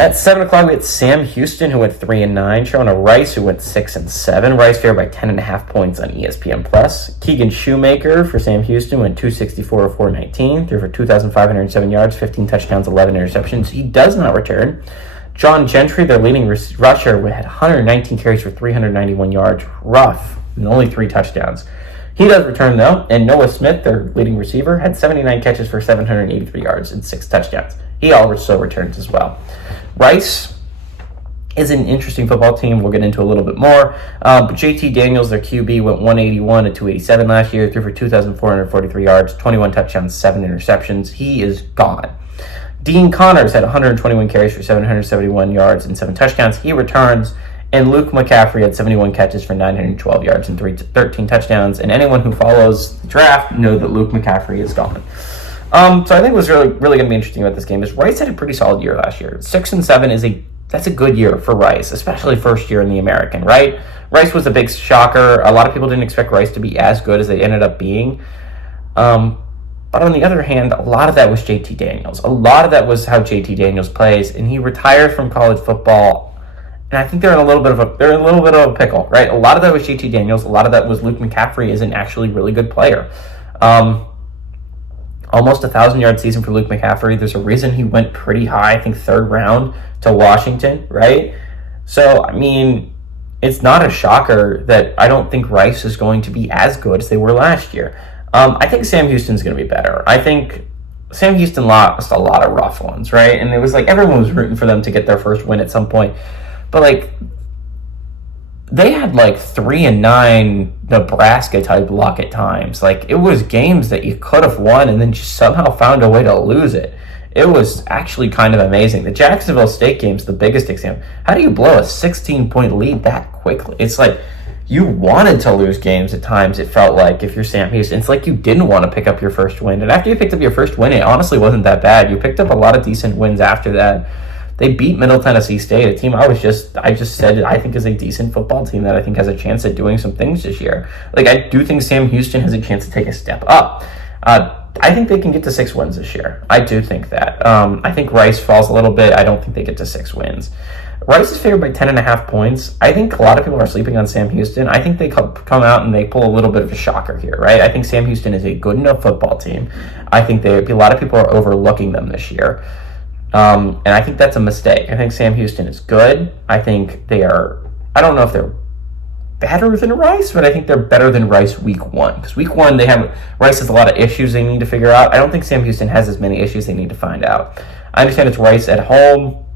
At 7 o'clock, we had Sam Houston, who went 3-9, Sharona Rice, who went 6-7. Rice favored by 10.5 points on ESPN+. Keegan Shoemaker for Sam Houston went 264 of 419, threw for 2,507 yards, 15 touchdowns, 11 interceptions. He does not return. John Gentry, their leading rusher, had 119 carries for 391 yards, rough, and only 3 touchdowns. He does return, though, and Noah Smith, their leading receiver, had 79 catches for 783 yards and 6 touchdowns. He also returns as well. Rice is an interesting football team. We'll get into a little bit more. But JT Daniels, their QB, went 181 to 287 last year, threw for 2,443 yards, 21 touchdowns, 7 interceptions. He is gone. Dean Connors had 121 carries for 771 yards and 7 touchdowns. He returns. And Luke McCaffrey had 71 catches for 912 yards and 13 touchdowns. And anyone who follows the draft know that Luke McCaffrey is gone. So I think what's really going to be interesting about this game is Rice had a pretty solid year last year. 6-7 that's a good year for Rice, especially first year in the American, right? Rice was a big shocker. A lot of people didn't expect Rice to be as good as they ended up being. But on the other hand, a lot of that was JT Daniels. A lot of that was how JT Daniels plays, and he retired from college football. And I think they're in a little bit of a pickle, right? A lot of that was JT Daniels. A lot of that was Luke McCaffrey is an actually really good player. Almost 1,000-yard season for Luke McCaffrey. There's a reason he went pretty high, I think 3rd round to Washington, right? So, I mean, it's not a shocker that I don't think Rice is going to be as good as they were last year. I think Sam Houston's going to be better. I think Sam Houston lost a lot of rough ones, right? And it was like everyone was rooting for them to get their first win at some point. But, like, they had, like, 3-9 Nebraska-type luck at times. Like, it was games that you could have won and then just somehow found a way to lose it. It was actually kind of amazing. The Jacksonville State game's the biggest example. How do you blow a 16-point lead that quickly? It's like you wanted to lose games at times, it felt like, if you're Sam Houston. It's like you didn't want to pick up your first win. And after you picked up your first win, it honestly wasn't that bad. You picked up a lot of decent wins after that. They beat Middle Tennessee State, a team I just said I think is a decent football team that I think has a chance at doing some things this year. Like, I do think Sam Houston has a chance to take a step up. I think they can get to 6 wins this year. I do think that. I think Rice falls a little bit. I don't think they get to 6 wins. Rice is favored by 10.5 points. I think a lot of people are sleeping on Sam Houston. I think they come out and they pull a little bit of a shocker here, right? I think Sam Houston is a good enough football team. I think a lot of people are overlooking them this year. And I think that's a mistake. I think Sam Houston is good. I think they are, I don't know if they're better than Rice, but I think they're better than Rice week 1. Because week 1, Rice has a lot of issues they need to figure out. I don't think Sam Houston has as many issues they need to find out. I understand it's Rice at home.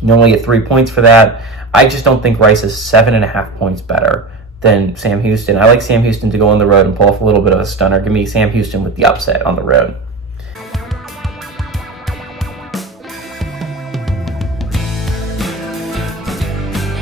You only get 3 points for that. I just don't think Rice is 7.5 points better than Sam Houston. I like Sam Houston to go on the road and pull off a little bit of a stunner. Give me Sam Houston with the upset on the road.